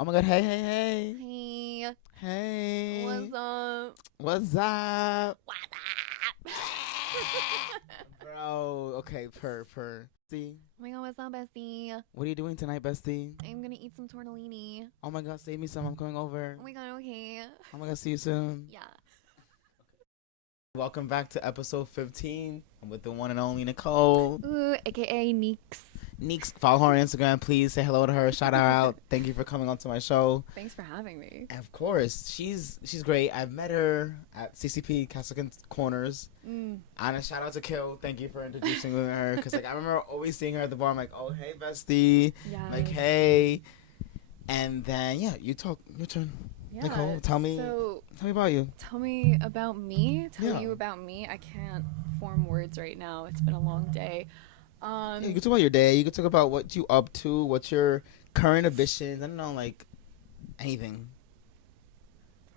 Oh my god, hey. Hey. Hey. What's up? What's up? What's up? Bro, okay, per. See? Oh my god, what's up, bestie? What are you doing tonight, bestie? I'm gonna eat some tortellini. Oh my god, save me some. I'm coming over. Oh my god, okay. Oh my god, see you soon. Yeah. Welcome back to episode 15. I'm with the one and only Nicole. Ooh, aka Neeks. Neeks, follow her on Instagram, please. Say hello to her. Shout her out. Thank you for coming onto my show. Thanks for having me. Of course. She's great. I've met her at CCP, Castleton Corners. And a shout out to Kill. Thank you for introducing me to her. Because I remember always seeing her at the bar. I'm like, oh, hey, bestie. Yeah. Like, hey. And then, you talk. Your turn. Yeah. Nicole, tell me about you. Tell me about me. Tell Yeah. you about me. I can't form words right now. It's been a long day. You can talk about your day. You can talk about what you up to. What's your current ambitions. I don't know, like, anything.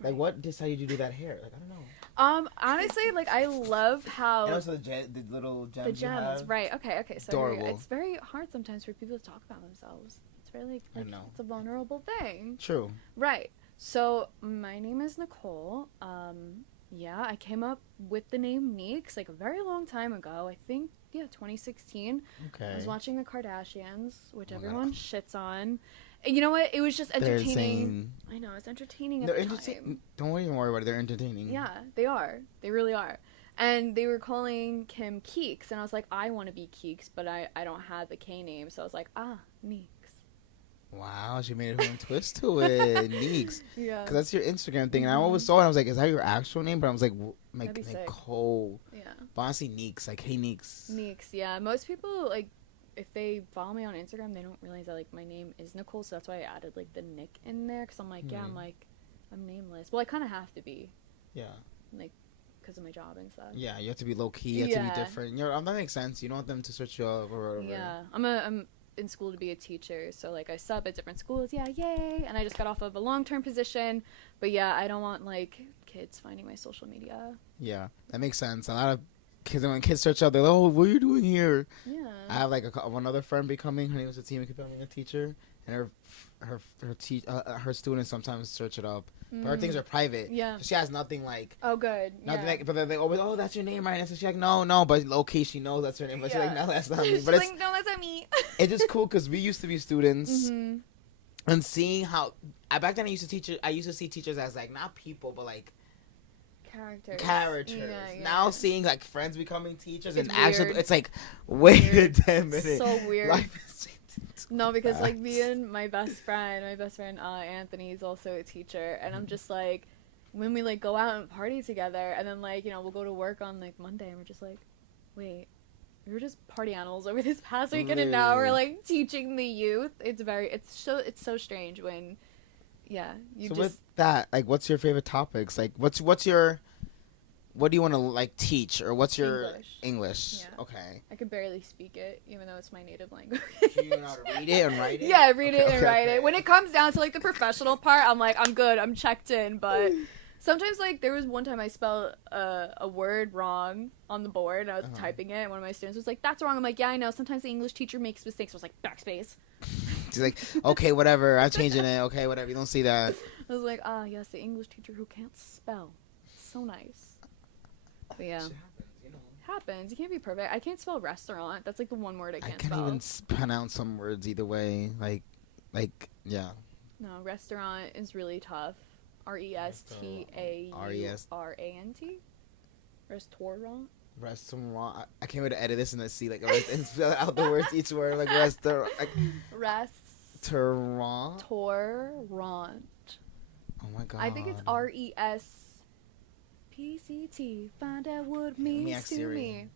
Like, what decided you to do that hair? Like, I don't know. Honestly, like, I love how And also the little gems. the gems, right? Okay. So Adorable. it's very hard sometimes for people to talk about themselves. It's very like I know. it's a vulnerable thing, True. right? So my name is Nicole. Yeah, I came up with the name Neeks like a very long time ago. I think 2016. Okay. I was watching the Kardashians, which Oh my everyone shits on. And you know what? It was just They're entertaining. insane. I know, it's entertaining They're at the entertaining. time. Don't even worry about it. They're entertaining. Yeah, they are. They really are. And they were calling Kim Keeks, and I was like, I want to be Keeks, but I don't have a K name, so I was like, Neeks. Wow, she made her own twist to it. Neeks. Yeah. Because that's your Instagram thing. And I always saw it. And I was like, is that your actual name? But I was like, That'd be sick. Nicole. Yeah. But honestly, Neeks. Like, hey, Neeks. Neeks, yeah. Most people, like, if they follow me on Instagram, they don't realize that, like, my name is Nicole, so that's why I added, like, the Nick in there, because I'm like, I'm nameless. Well, I kind of have to be. Yeah. Like, because of my job and stuff. Yeah, you have to be low-key. You have to be different. That makes sense. You don't want them to search you up or whatever. Yeah. I'm in school to be a teacher, so like I sub at different schools, yay, and I just got off of a long-term position, but I don't want like kids finding my social media. Yeah, that makes sense. A lot of kids, when kids search up, they're like, oh, what are you doing here? Yeah. I have like one other friend becoming, her name was becoming a teacher, and her students sometimes search it up, but her things are private. Yeah. So she has nothing like. Oh, good. Nothing like, but they always, oh, that's your name, right? And so she's like, no, but low key she knows that's her name, but she's like, no, that's not me. She's But like, no, that's not me. it's just cool because we used to be students, and seeing how back then I used to see teachers as like not people, but like characters. Yeah. Now seeing like friends becoming teachers It's and actually, weird. it's like wait a damn minute. So weird. Life is No, because like me and my best friend Anthony is also a teacher, and I'm just like, when we like go out and party together, and then like we'll go to work on like Monday, and we're just like, wait, we were just party animals over this past weekend, and now we're like teaching the youth. It's so strange when, with that, like, what's your favorite topics? Like, what do you want to like teach, or what's your English? Yeah. Okay. I could barely speak it, even though it's my native language. So you know how to read it and write it? Yeah, read it and write it. When it comes down to like the professional part, I'm like, I'm good, I'm checked in. But sometimes like there was one time I spelled a word wrong on the board, and I was typing it, and one of my students was like, that's wrong. I'm like, yeah, I know. Sometimes the English teacher makes mistakes. I was like, backspace. She's like, okay, whatever. I'm changing it. Okay, whatever. You don't see that. I was like, yes, the English teacher who can't spell. So nice. But yeah. Shit Happens. You can't be perfect. I can't spell restaurant. That's like the one word I can't can't spell. even pronounce some words either way. Like, yeah. No, restaurant is really tough. RESTAURANT? Restaurant? Restaurant. I can't wait to edit this and then see like and spell out the words each word like restaurant. Like, restaurant. Torrent. Oh my god. I think it's RESPCT. Find out what it means to Siri. me.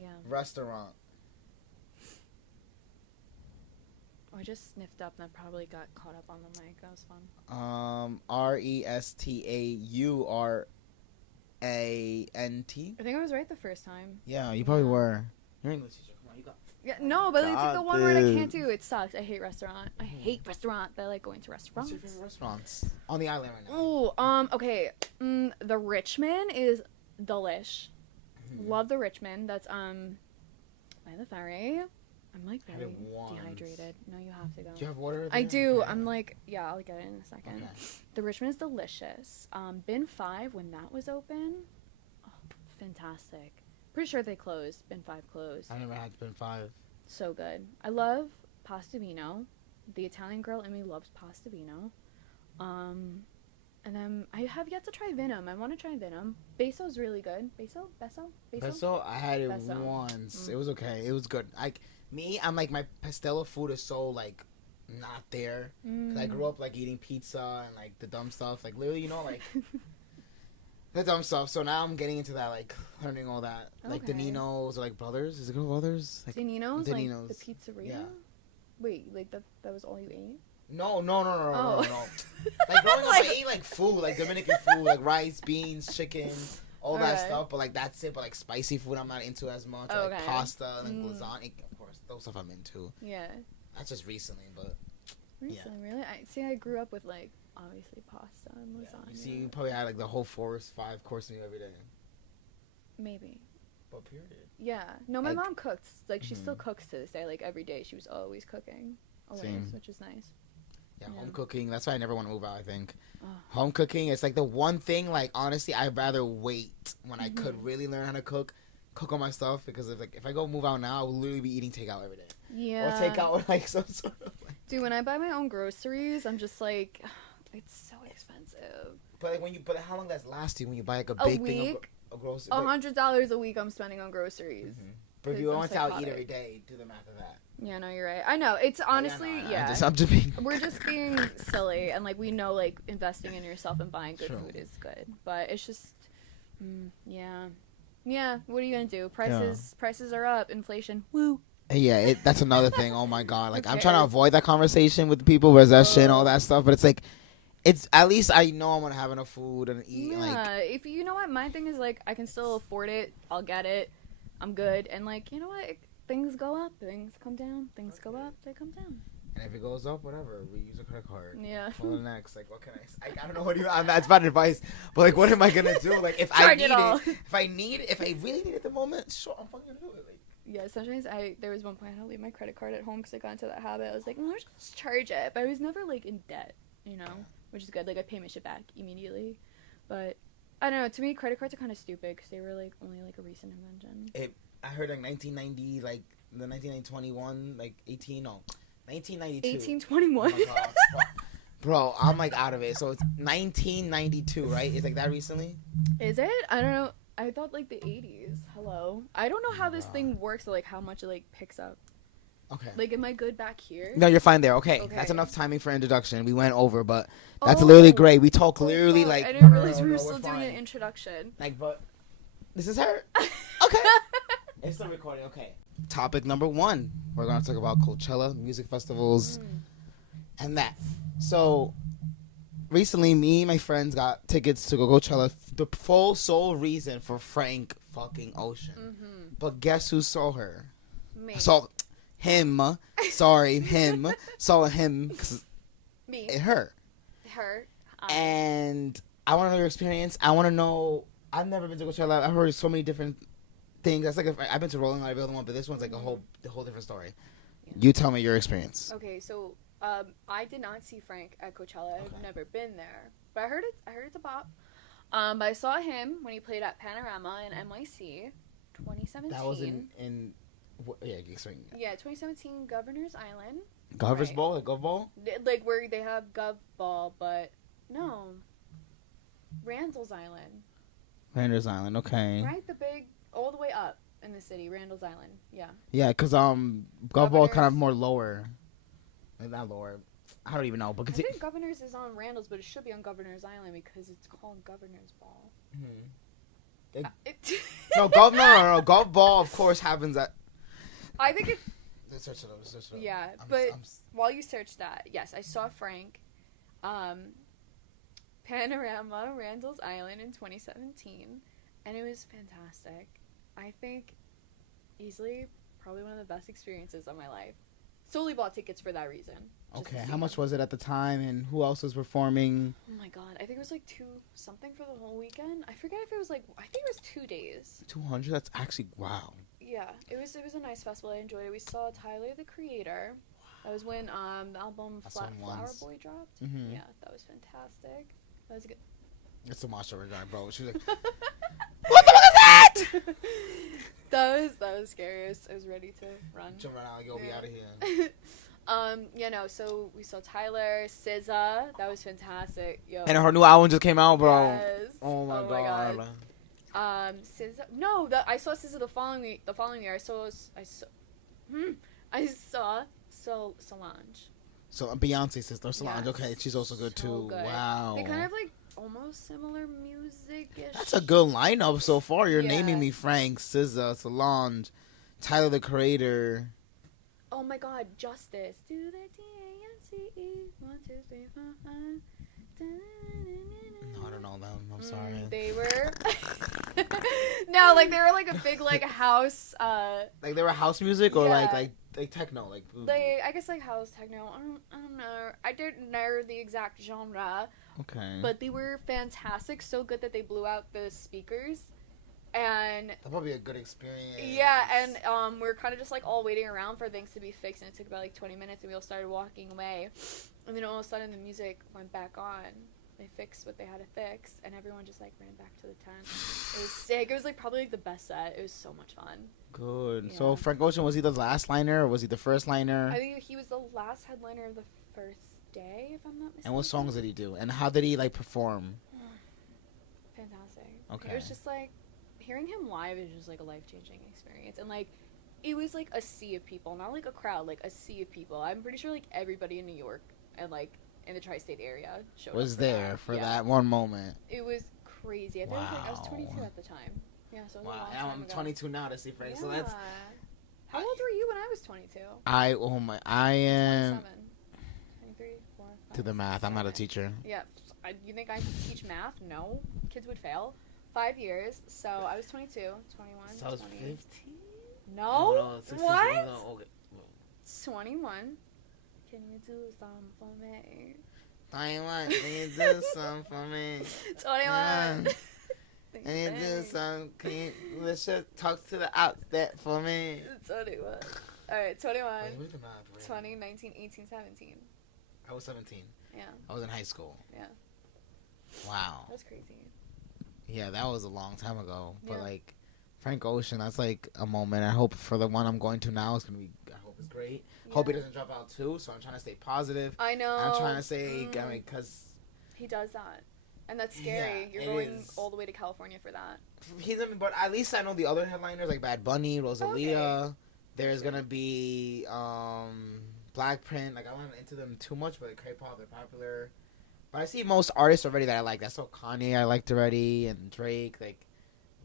Yeah. Restaurant. Oh, I just sniffed up and I probably got caught up on the mic. That was fun. RESTAURANT. I think I was right the first time. Yeah, you probably were. You're English teacher. Come on, you got. Yeah, no, but it's like the one word I this. can't do. It sucks. I hate restaurant. I hate restaurant. But I like going to restaurants. What's your favorite restaurants on the island right now? Oh, okay. The Richmond is delish. Love the Richmond. That's by the ferry. I'm like Had very it once. dehydrated. No, you have to go. Do you have water? I there? do. Okay. I'm like, yeah, I'll get it in a second. Okay. The Richmond is delicious. Bin 5, when that was open, oh, fantastic. Pretty sure they closed. Bin 5 closed. I never had Bin 5. So good. I love pasta vino. The Italian girl in me loves pasta vino. And then I have yet to try Venom. I want to try Venom. Beso's really good. Beso? I had it Beso. once. It was okay. It was good. I'm like, my Pastello food is so, like, not there. 'Cause I grew up, like, eating pizza and, like, the dumb stuff. Like, literally, you know, like, the dumb stuff. So now I'm getting into that, like, learning all that. Like, Okay. Danino's or, like, Brothers. Is it called Brothers? Like, Danino's? Danino's. Like the pizzeria? Yeah. Wait, like that was all you ate? No. Oh. Like, growing up, I ate, like, food, like, Dominican food, like, rice, beans, chicken, all that Okay. stuff. But, like, that's it. But, like, spicy food I'm not into as much. Or, like, Okay. pasta and lasagna. Of course, those stuff I'm into. Yeah. That's just recently, but, Recently, really? I grew up with, like, obviously pasta and yeah. lasagna. You see, you probably had, like, the whole 5-course meal every day. Maybe. But period. Yeah. No, my Like- mom cooks. Like, she still Mhm. cooks to this day. Like, every day she was always cooking. Always, Same. which is nice. Yeah, Yeah. home cooking. That's why I never want to move out, I think. Oh. Home cooking, it's like the one thing, like, honestly, I'd rather wait when I could really learn how to cook all my stuff. Because, if I go move out now, I will literally be eating takeout every day. Yeah. Or takeout with, like, some sort of, like... Dude, when I buy my own groceries, I'm just like, it's so expensive. But, like, but how long does that last you when you buy, like, a A big thing week? of groceries? $100 a week I'm spending on groceries. But if Because you I'm went out eat psychotic. every day, do the math of that. Yeah, no, you're right. I know. It's honestly, yeah. I'm just being... We're just being silly, and, like, we know, like, investing in yourself and buying good True. food is good. But it's just, yeah. Yeah, what are you going to do? Prices are up. Inflation. Woo. Yeah, that's another thing. Oh my god, like Who I'm trying to cares? avoid that conversation with the people, recession, all that stuff. But it's like, it's at least I know I'm gonna have enough food and eat. Yeah, Like, if you know what, my thing is, like, I can still afford it. I'll get it. I'm good. And, like, you know what? Things go up, things come down. Things go up, they come down. and if it goes up, whatever, we use a credit card. Yeah. For the next, like, what can I don't know what that's bad advice, but like, what am I gonna do? Like, if Charge I it all. if I really need it at the moment, sure, I'm fucking gonna do it. Like, Yeah, sometimes there was one point I had to leave my credit card at home because I got into that habit. I was like, let's just charge it. But I was never, like, in debt, you know, which is good. Like, I pay my shit back immediately. But, I don't know, to me, credit cards are kind of stupid because they were, like, only, like, a recent invention. I heard like 1990, like the 1921, like 1992. 1821? Oh my God, bro, I'm like out of it. So it's 1992, right? It's like that recently. Is it? I don't know. I thought, like, the 80s. Hello? I don't know how this thing works, like, how much it, like, picks up. Okay. Like, am I good back here? No, you're fine there. Okay. Okay. That's enough timing for introduction. We went over, but that's literally great. We talk literally fuck. like. I didn't realize we no, were still we're doing fine. an introduction. Like, but this is her. Okay. It's still recording. Okay. Topic number 1. We're gonna talk about Coachella, music festivals, and that. So, recently, me and my friends got tickets to go Coachella. The full sole reason for Frank fucking Ocean. But guess who saw her? Me. Saw him. Sorry, him. Saw him. 'Cause Me. her. Her. And I want to know your experience. I want to know. I've never been to Coachella. I've heard so many different things. That's like I've been to Rolling Loud one, but this one's like the whole different story. Yeah. You tell me your experience. Okay, so I did not see Frank at Coachella. I've Okay. never been there, but I heard it's a bop. But I saw him when he played at Panorama in NYC, 2017. That was in yeah, explain. Yeah, 2017 Governor's Island. Governor's Right. Ball, like Gov Ball. Like where they have Gov Ball, but no, Randall's Island. Governor's Island, okay. Right, the big all the way up in the city, Randall's Island. Yeah. Yeah, because Gov Ball kind of Governor's- more lower. Not lower. I don't even know, but I think Governor's is on Randall's, but it should be on Governor's Island because it's called Governor's Ball. No, Gov Ball, of course, happens at. I think it's Let's search it up. yeah, but while you search that, yes, I saw Frank, Panorama, Randall's Island in 2017, and it was fantastic. I think easily probably one of the best experiences of my life. Solely bought tickets for that reason. just to Okay, see how much him. was it at the time, and who else was performing? Oh my god, I think it was like something for the whole weekend. I forget if it was like, I think it was 2 days. 200. That's actually wow. Yeah, Yeah, it was a nice festival. I enjoyed it. We saw Tyler the Creator. That was when the album Flower Boy dropped. Mm-hmm. Yeah, that was fantastic. That was good. It's the monster guy, bro. She was like, "What the fuck is that?" that was scary. I was ready to run. Jump right out, like, yo, be out of here. So we saw Tyler, SZA. That was fantastic. Yo. And her new album just came out, bro. Yes. Oh my god. SZA. No, I saw SZA the following year. I saw Solange. So Beyonce's sister Solange. Yes. Okay, she's also good So too. good. Wow. They kind of like almost similar music-ish. That's a good lineup so far. You're Yeah. naming me Frank, SZA, Solange, Tyler the Creator. Oh my God, Justice. Do the D-A-N-C-E 1 2 3 4 5. No, I don't know them. I'm sorry. They were no, like they were like a big like house. Like they were house music or Yeah. like techno, like. I guess like house techno. I don't know. I didn't know the exact genre, Okay. but they were fantastic. So good that they blew out the speakers, and That'll probably be a good experience. yeah, and we were kind of just like all waiting around for things to be fixed, and it took about like 20 minutes, and we all started walking away, and then all of a sudden the music went back on. They fixed what they had to fix, and everyone just like ran back to the tent. It was sick. It was like probably like the best set. It was so much fun. Good. Yeah. So Frank Ocean, was he the last liner or was he the first liner? I think he was the last headliner of the first day, if I'm not mistaken. And what songs did he do? And how did he like perform? Fantastic. Okay. It was just like hearing him live is just like a life-changing experience, and like it was like a sea of people, not like a crowd, like a sea of people. I'm pretty sure like everybody in New York and like in the tri-state area showed Was up there for Yeah. that one moment? It was crazy. I think I was Wow. 22 at the time. Yeah, so it was a long And time I'm ago. 22 now to see Frank. Yeah. So that's How old were you when I was 22? I am 27. 23, 4, 5, to the math. I'm not a 7. teacher. Yeah. You think I could teach math? No. Kids would fail. 5 years. So I was 22, 21, So I was 20. 15. No. 16, What? no, okay. 21. Can you do something for me? 21. Can you do something for me? 21. Can you do something? Let's just talk to the outstep for me. 21. Alright, 21. Wait, where's the math? 20, 19, 18, 17. I was 17. Yeah. I was in high school. Yeah. Wow. That's crazy. Yeah, that was a long time ago. But Yeah. like Frank Ocean, that's like a moment. I hope for the one I'm going to now is gonna be. I hope it's great. Hope he doesn't drop out too. So I'm trying to stay positive. I know. I'm trying to say, I mean, cause he does that, and that's scary. Yeah, You're it going is. all the way to California for that. he's. I mean, but at least I know the other headliners like Bad Bunny, Rosalia. Okay. There's gonna be Blackprint. Like I wasn't into them too much, but like K-pop, they're popular. But I see most artists already that I like. I saw Kanye, I liked already, and Drake. Like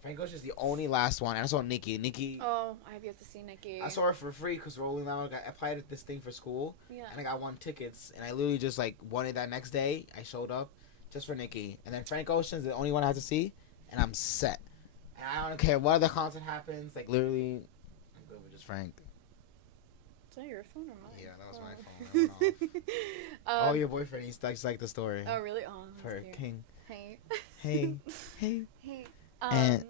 Frank Ocean's the only last one. And I saw Nicki. Oh, I have yet to see Nicki. I saw her for free because Rolling Loud. I applied at this thing for school, Yeah. and I got 1 tickets. And I literally just like won it that next day. I showed up just for Nicki, and then Frank Ocean's the only one I have to see, and I'm set. And I don't care what other concert happens. Like literally, I'm good with just Frank. Is that your phone or mine? Yeah, that was my phone. I don't know. Oh, your boyfriend. He's like the story. Oh, really? Oh, that's For cute. King. Hey. Hey. Hey. Hey. And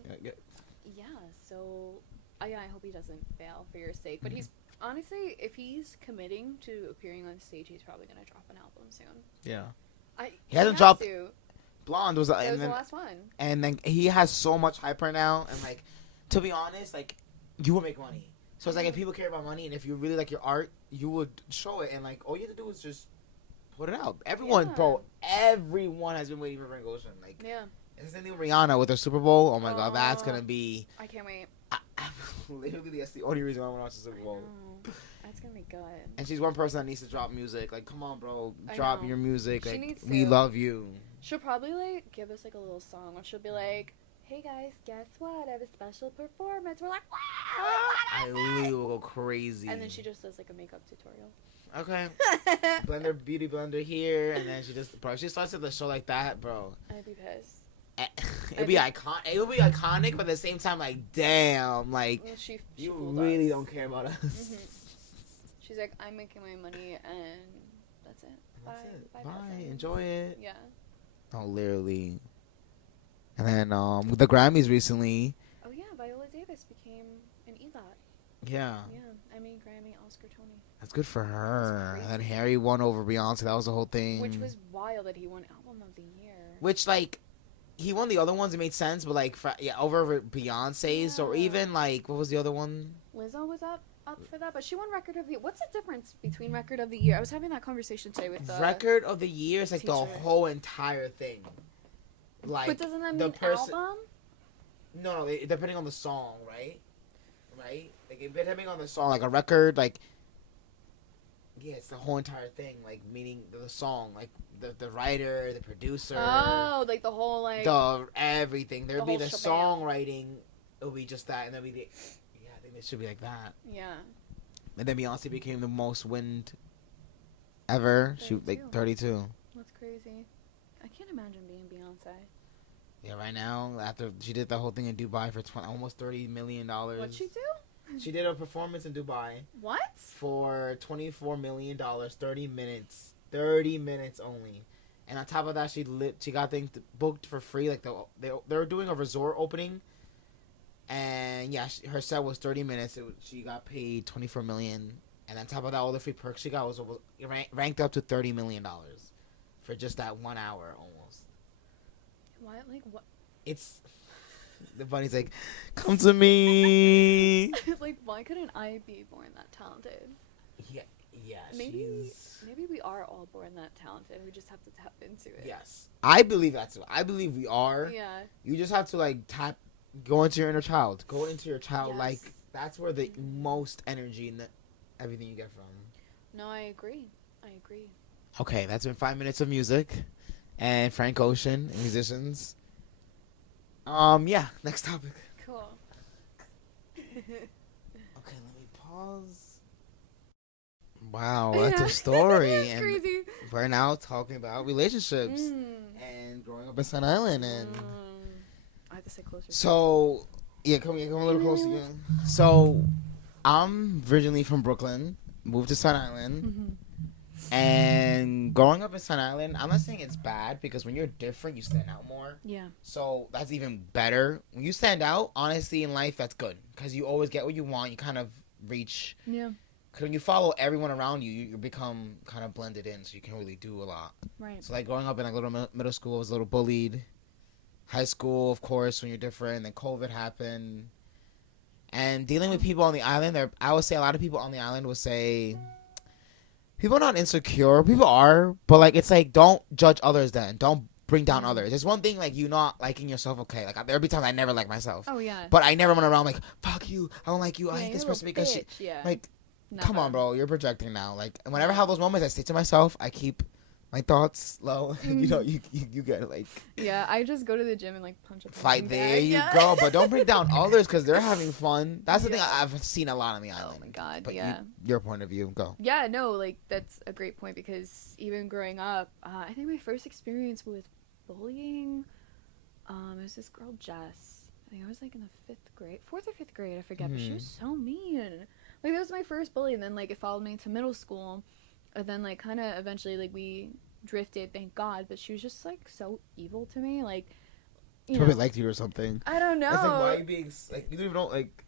Yeah, so I hope he doesn't fail for your sake. But he's honestly, if he's committing to appearing on stage, he's probably gonna drop an album soon. yeah, He hasn't has dropped- to. Blonde was, That and was the then, last one. and then he has so much hype right now. And like, to be honest, like you will make money. So it's like if people care about money and if you really like your art, you would show it. And like all you have to do is just put it out. Everyone, Yeah. bro, everyone has been waiting for Frank Ocean. Like, Yeah, it's the same thing with Rihanna with her Super Bowl. Oh my god, that's Aw. gonna be. I can't wait. Literally, that's the only reason I want to watch the Super I Bowl. know. That's gonna be good. And she's one person that needs to drop music. Like, come on, bro, I drop know. your music. She Like, needs we to. love you. She'll probably like give us like a little song, or she'll be like, "Hey guys, guess what? I have a special performance." We're like, "Wow!" I literally will go crazy. And then she just does like a makeup tutorial. Okay. Blender, beauty blender here, and then she just, bro, if she starts at the show like that, bro. I'd be pissed. It'll be iconic. It'll be iconic, but at the same time, like, damn, like, Well, she you fooled really us. don't care about us. Mhm. She's like, I'm making my money, and that's it. That's Bye. it. Bye, Bye. peasants. Enjoy it. Yeah. Oh, literally. And then the Grammys recently. Oh yeah, Viola Davis became an an EGOT. Yeah. Yeah, Emmy, Grammy, Oscar, Tony. That's good for her. And then Harry won over Beyonce. That was the whole thing. Which was wild that he won Album of the Year. Which, like, he won the other ones. It made sense. But, like, over Beyonce's. Or even, like, what was the other one? Lizzo was up for that. But she won Record of the Year. What's the difference between Record of the Year? I was having that conversation today with the Record of the Year is, like, teacher. the whole entire thing. Like, but doesn't that mean album? No, depending on the song, right? Right? Like, depending on the song, like a record, like, yeah, it's the whole entire thing, like, meaning the song, like, the writer, the producer. Oh, like the whole, like... everything. There'd be the shebang. songwriting, it would be just that, and there'd be the... Yeah, I think it should be like that. Yeah. And then Beyonce became the most winned ever. 32. She, like, 32. That's crazy. I can't imagine being Beyonce. Yeah, right now, after she did the whole thing in Dubai for almost $30 million. What'd she do? She did a performance in Dubai. What? For $24 million, 30 minutes. 30 minutes only. And on top of that, she got things booked for free. Like, they were doing a resort opening. And, yeah, her set was 30 minutes. She got paid $24 million. And on top of that, all the free perks she got was ranked up to $30 million. For just that 1 hour, almost. Why? Like, what? It's... The bunny's like, come to me. Like, why couldn't I be born that talented? Yeah, maybe we are all born that talented. We just have to tap into it. Yes, I believe that too. I believe we are. Yeah. You just have to, like, go into your inner child. Go into your child. Yes. Like, that's where the most energy and everything you get from. No, I agree. Okay, that's been 5 minutes of music, and Frank Ocean, and musicians. Yeah, next topic. Cool. Okay, let me pause. Wow, that's a story. That's and crazy. We're now talking about relationships and growing up in Staten Island. And I have to sit closer. So, yeah, come a little closer again. So, I'm originally from Brooklyn, moved to Staten Island. Mm-hmm. And growing up in Staten Island, I'm not saying it's bad, because when you're different, you stand out more. Yeah. So that's even better. When you stand out, honestly, in life, that's good. Because you always get what you want. You kind of reach. Yeah. Because when you follow everyone around you, you become kind of blended in, so you can really do a lot. Right. So, like, growing up in, like, little middle school, I was a little bullied. High school, of course, when you're different. Then COVID happened. And dealing with people on the island, I would say a lot of people on the island would say... People are not insecure. People are. But, like, it's like, don't judge others then. Don't bring down others. There's one thing, like, you not liking yourself, okay. Like, there'll be times I never like myself. Oh, yeah. But I never run around like, fuck you. I don't like you. I hate this you're a person because she... Yeah. Like, Never. come on, bro. You're projecting now. Like, whenever I have those moments, I say to myself, I keep my thoughts low. You know, you get it, like... Yeah, I just go to the gym and, like, punch a Fight, there bag. you go. But don't bring down others because they're having fun. That's the thing I've seen a lot on the island. Oh, my God, but yeah. Your point of view, go. Yeah, no, like, that's a great point because even growing up, I think my first experience with bullying, it was this girl, Jess. I think I was, like, in the 4th or 5th grade, I forget, but she was so mean. Like, that was my first bully, and then, like, it followed me into middle school, and then, like, kind of eventually, like, we drifted, thank God, but she was just, like, so evil to me, like, She probably liked you or something. I don't know. It's like, why are you being, like, you don't even know, like...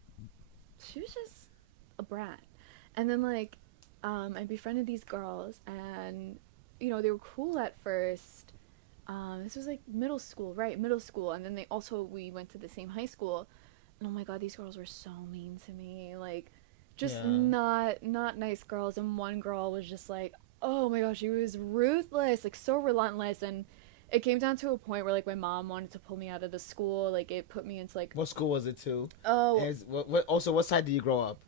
She was just a brat. And then, like, I befriended these girls, and, you know, they were cool at first. This was, like, middle school, and then we went to the same high school, and oh my God, these girls were so mean to me, like, just not nice girls, and one girl was just, like, oh my gosh, she was ruthless, like, so relentless, and it came down to a point where, like, my mom wanted to pull me out of the school, like, it put me into, like... What school was it, too? Oh... Also, what side did you grow up?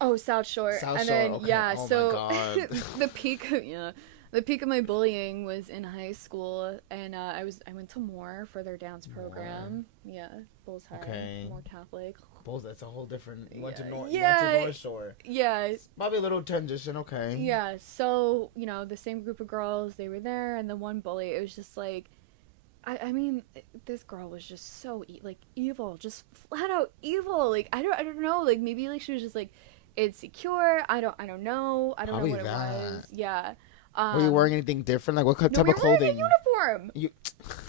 Oh, South Shore. South and Shore, then, okay. yeah, Oh so... my God. The peak of my bullying was in high school, and I went to Moore for their dance program. Moore. Yeah, Bulls High, Okay. Moore Catholic. Bulls, that's a whole different... Went to North Shore. Yeah. It's probably a little transition, okay. Yeah, so, you know, the same group of girls, they were there, and the one bully, it was just like... I mean, this girl was just so, evil. Just flat out evil. Like, I don't know. Like, maybe, like, she was just, like, insecure. I don't know. I don't Probably know what it was. Yeah. Were you wearing anything different? Like, what type of clothing? No, we were wearing a uniform.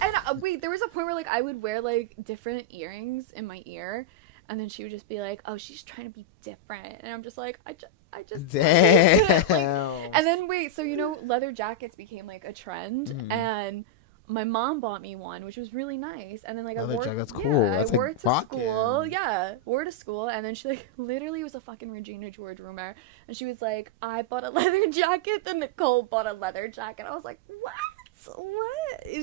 And, wait, there was a point where, like, I would wear, like, different earrings in my ear. And then she would just be like, oh, she's trying to be different. And I'm just like, I just Damn. like, and then so leather jackets became like a trend, and my mom bought me one, which was really nice. And then like leather jacket's yeah, cool. That's I wore like it to rockin'. school. Yeah, wore it to school. And then she like literally was a fucking Regina George rumor, and she was like, I bought a leather jacket, then Nicole bought a leather jacket. I was like, what?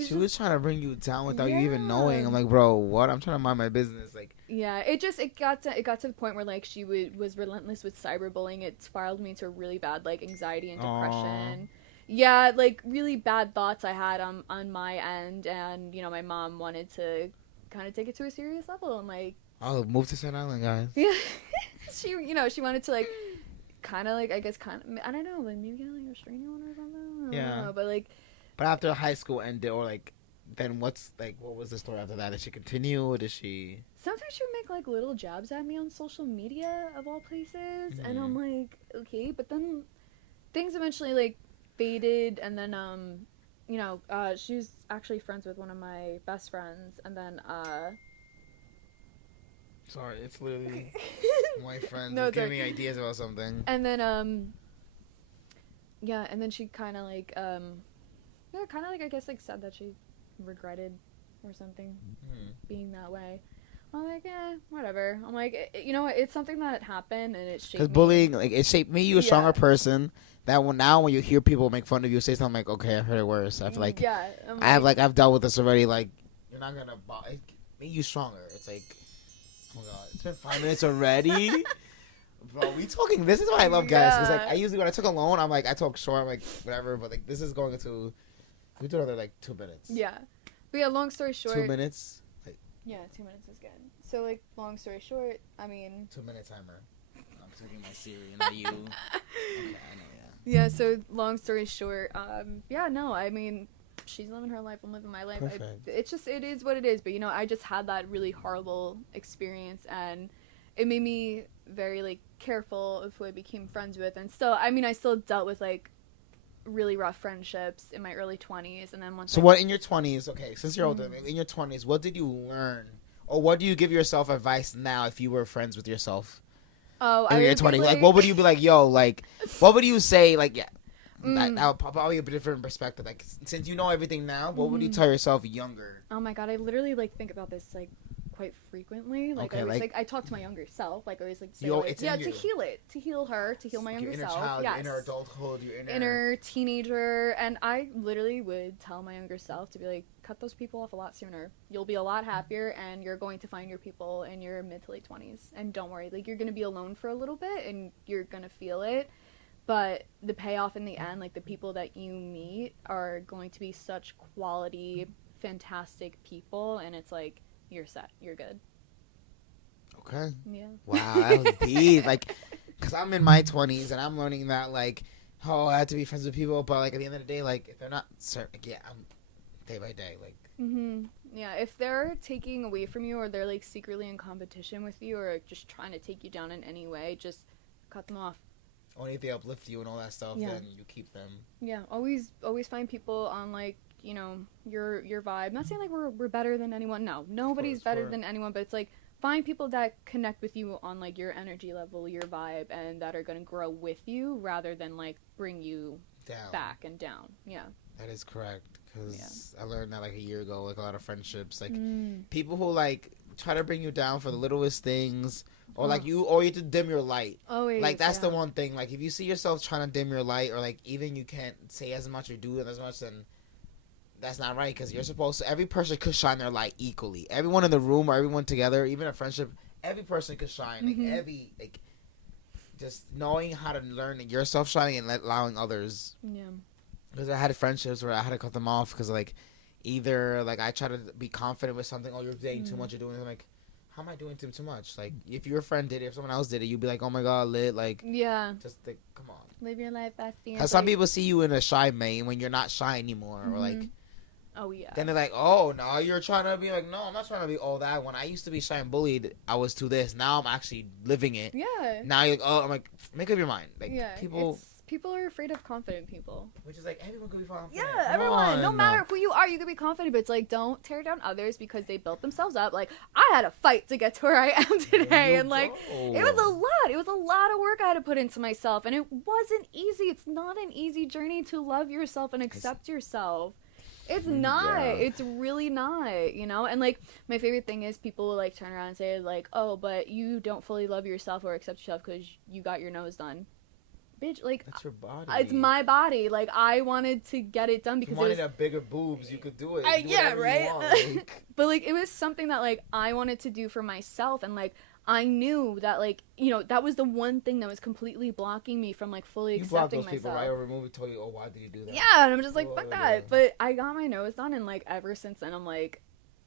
She was trying to bring you down without you even knowing. I'm like, bro, what? I'm trying to mind my business. Like, yeah, it got to the point where like she was relentless with cyberbullying. It spiraled me into really bad like anxiety and depression. Yeah, like really bad thoughts I had on my end, and my mom wanted to kind of take it to a serious level and like. Oh, move to Staten Island, guys. Yeah, she wanted to like. Kind of like, I guess, I don't know, like maybe get like a restraining order or something. I don't know, but like. But after high school ended, or like, then what was the story after that? Did she continue, or did she? Sometimes she would make like little jabs at me on social media of all places, and I'm like, okay, but then things eventually like faded, and then she was actually friends with one of my best friends, and then Sorry, it's literally my friends giving me ideas about something. And then yeah, and then she kind of like yeah, kind of like I guess like said that she regretted or something being that way. I'm like, whatever. I'm like, it's something that happened and it shaped me. Because bullying, like, it shaped me, you a stronger person. That when you hear people make fun of you, say something like, okay, I've heard it worse. I feel like, I've dealt with this already. Like, you're not gonna make you stronger. It's like, oh my god, it's been 5 minutes already. Bro, we talking. This is why I love guys. It's like I usually when I talk alone, I'm like I talk short. I'm like whatever. But like this is going into. We do another like 2 minutes. Yeah, but yeah. Long story short. 2 minutes. Like, yeah, 2 minutes is good. So like long story short, I mean. 2 minute timer. I'm taking my Siri, not you. Okay, I know. Yeah. So long story short, yeah. No, I mean. She's living her life. I'm living my life. It is what it is. But I just had that really horrible experience, and it made me very like careful of who I became friends with. And still, I mean, I still dealt with like really rough friendships in my early 20s, and then once. So what in your 20s? Okay, since you're older, in your 20s, what did you learn, or what do you give yourself advice now if you were friends with yourself? Oh, in your 20s, like what would you be like? Yo, like what would you say? Like that would probably a different perspective. Like since you know everything now, what would you tell yourself younger? Oh my god, I literally like think about this like quite frequently. Like I always, like I talk to my younger self. Like I always like say to heal her, to heal my younger self. Child, yes. Your inner adulthood, your inner teenager, and I literally would tell my younger self to be like, cut those people off a lot sooner. You'll be a lot happier, and you're going to find your people in your mid to late 20s. And don't worry, like you're gonna be alone for a little bit, and you're gonna feel it. But the payoff in the end, like the people that you meet are going to be such quality, fantastic people, and it's like you're set, you're good. Okay. Yeah. Wow, that was deep. Like, cause I'm in my 20s and I'm learning that like, I have to be friends with people, but like at the end of the day, like if they're not certain, like, yeah, I'm day by day, like. Yeah, if they're taking away from you, or they're like secretly in competition with you, or just trying to take you down in any way, just cut them off. Only if they uplift you and all that stuff, then you keep them. Yeah, always find people on like your vibe. I'm not saying like we're better than anyone. No, nobody's better than anyone. But it's like find people that connect with you on like your energy level, your vibe, and that are gonna grow with you rather than like bring you back and down. Yeah, that is correct. Because I learned that like a year ago. Like a lot of friendships, like people who like try to bring you down for the littlest things. Or like you have to dim your light. Always, like that's the one thing. Like if you see yourself trying to dim your light, or like even you can't say as much or do it as much, then that's not right. Because you're supposed to. Every person could shine their light equally. Everyone in the room or everyone together, even a friendship, every person could shine. Like just knowing how to learn yourself shining and allowing others. Yeah. Because I had friendships where I had to cut them off because like either like I try to be confident with something, or you're saying too much or doing it, like. How am I doing too much? Like, if your friend did it, if someone else did it, you'd be like, oh my god, lit. Like, just like, come on. Live your life, bestie. Because some people see you in a shy main when you're not shy anymore. Or like, oh yeah. Then they're like, oh, no, you're trying to be like, no, I'm not trying to be all that. When I used to be shy and bullied, I was to this. Now I'm actually living it. Yeah. Now you're like, oh, I'm like, make up your mind. Like, people are afraid of confident people. Which is like, everyone could be confident. Yeah, everyone. No matter who you are, you could be confident. But it's like, don't tear down others because they built themselves up. Like, I had a fight to get to where I am today. And like, it was a lot. It was a lot of work I had to put into myself. And it wasn't easy. It's not an easy journey to love yourself and accept yourself. It's not. Yeah. It's really not, you know? And, like, my favorite thing is people will, like, turn around and say, like, oh, but you don't fully love yourself or accept yourself because you got your nose done. Bitch, like... That's your body. It's my body. Like, I wanted to get it done because you wanted to have bigger boobs, you could do it. Yeah, right? Like. But, like, it was something that, like, I wanted to do for myself. And, like, I knew that, like, you know, that was the one thing that was completely blocking me from, like, fully accepting myself. You blocked those people, right? Or removed, told you, oh, why did you do that? Yeah, and I'm just like, fuck that. Yeah. But I got my nose done, and, like, ever since then, I'm like,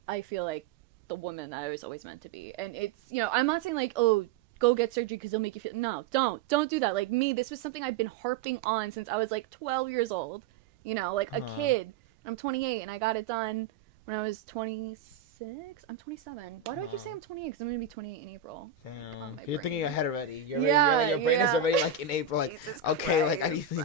I feel like the woman that I was always meant to be. And it's, you know, I'm not saying, like, oh, go get surgery because it'll make you feel... No, don't do that. Like, me, this was something I've been harping on since I was, like, 12 years old. You know, like, a kid. I'm 28, and I got it done when I was 26. I'm 27. Why do I keep saying I'm 28? Because I'm going to be 28 in April. Damn. Oh, you're thinking ahead already. Your brain is already, like, in April. Like, okay, Christ. Like, I need to...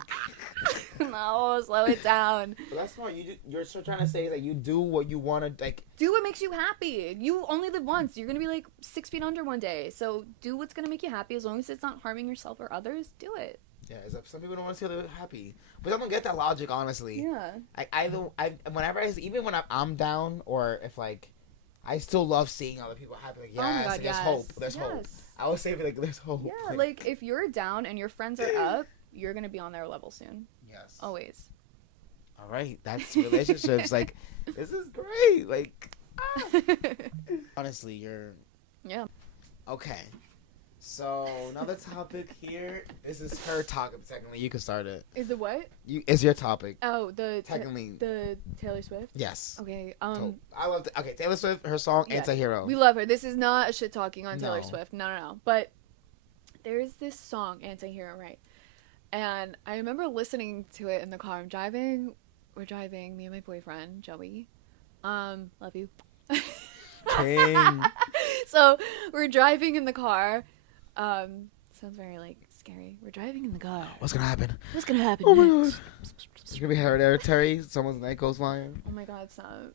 No, slow it down. But that's smart. You're still trying to say that you do what you want to, like... Do what makes you happy. You only live once. You're going to be, like, 6 feet under one day. So do what's going to make you happy. As long as it's not harming yourself or others, do it. Yeah, some people don't want to see other happy. But I don't get that logic, honestly. Yeah. Whenever even when I'm down, or if, like... I still love seeing other people happy. Like, yes, oh my God, there's hope. There's hope. I would say, like, there's hope. Yeah, like, if you're down and your friends are up, you're going to be on their level soon. Yes. Always. All right. That's relationships. Like, this is great. Like, honestly, you're... Yeah. Okay. So, another topic here. This is her topic, technically. You can start it. Is it what? It's your topic. Oh, technically. The Taylor Swift? Yes. Okay. I love... Okay, Taylor Swift, her song, yes. Anti-Hero. We love her. This is not a shit talking on Taylor Swift. No. But there's this song, Anti-Hero, right? And I remember listening to it in the car. We're driving, me and my boyfriend, Joey. Love you. King. So, we're driving in the car. Sounds very, like, scary. We're driving in the car. What's gonna happen? Oh my God. It's gonna be hereditary. Someone's neck goes flying. Oh my God, stop.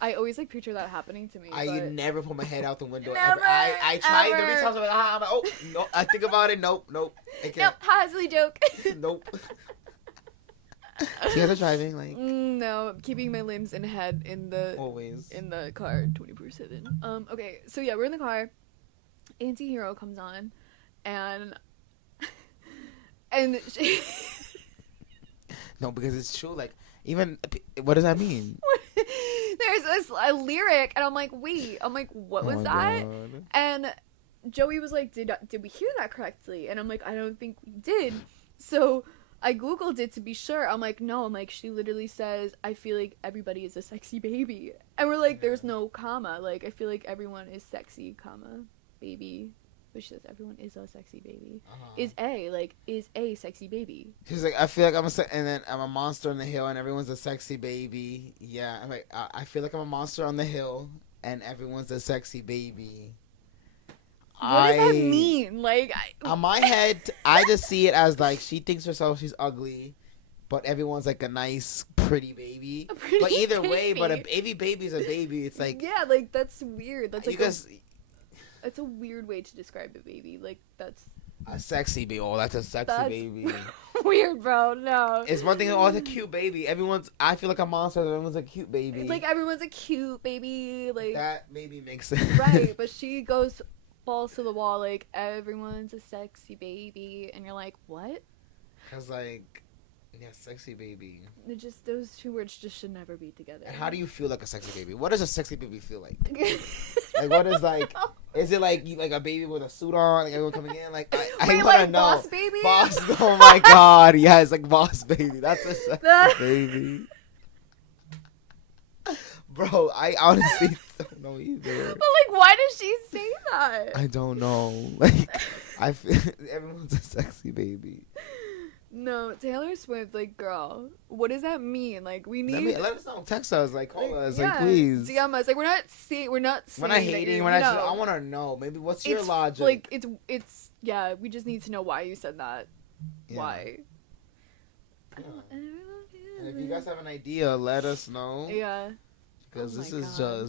I always, like, picture that happening to me. I never put my head out the window. Never, I tried 3 times. I'm like, oh, no. I think about it. Nope. I can't. Nope. Ha, silly joke. Nope. See how they're driving, like... no, keeping my limbs in head in the... Always. In the car 24/7. Okay, so yeah, we're in the car. Anti-Hero comes on, and she... No, because it's true, like, even... What does that mean? There's a lyric, and I'm like, wait. I'm like, what was that? God. And Joey was like, did we hear that correctly? And I'm like, I don't think we did. So... I Googled it to be sure. I'm like, no. I'm like, she literally says, I feel like everybody is a sexy baby. And we're like, there's no comma. Like, I feel like everyone is sexy, comma, baby. But she says, everyone is a sexy baby. Is a sexy baby. She's like, I feel like and then I'm a monster on the hill and everyone's a sexy baby. Yeah. I'm like, I feel like I'm a monster on the hill and everyone's a sexy baby. What does that mean? Like, on my head, I just see it as, like, she thinks herself she's ugly, but everyone's, like, a nice, pretty baby. But either way, but a baby's a baby. It's like... Yeah, like, that's weird. That's, like, that's a weird way to describe a baby. Like, that's... A sexy baby. Oh, that's a sexy baby. Weird, bro. No. It's one thing. Oh, it's a cute baby. I feel like a monster. Everyone's a cute baby. Like, everyone's a cute baby. Like... That maybe makes sense. Right, but she goes... balls to the wall, like, everyone's a sexy baby, and you're like, what? Because, like, yeah, sexy baby. Those two words just should never be together. And how do you feel like a sexy baby? What does a sexy baby feel like? Like, what is, like, is it like a baby with a suit on, like everyone coming in? Like, I want to like know. Boss baby? Boss, oh my God, yeah, it's like boss baby. That's a sexy baby. Bro, I honestly don't know either. But, like, why does she say that? I don't know. Like, I feel everyone's a sexy baby. No, Taylor Swift, like, girl, what does that mean? Like, we need... Let us know. Text us. Like, call us. Yeah, like, please. DM us. Like, we're not hating. We're not hating. I want to know. Maybe what's your logic? Like, it's... Yeah, we just need to know why you said that. Yeah. Why? And if you guys have an idea, let us know. Yeah. Because Oh this my is God.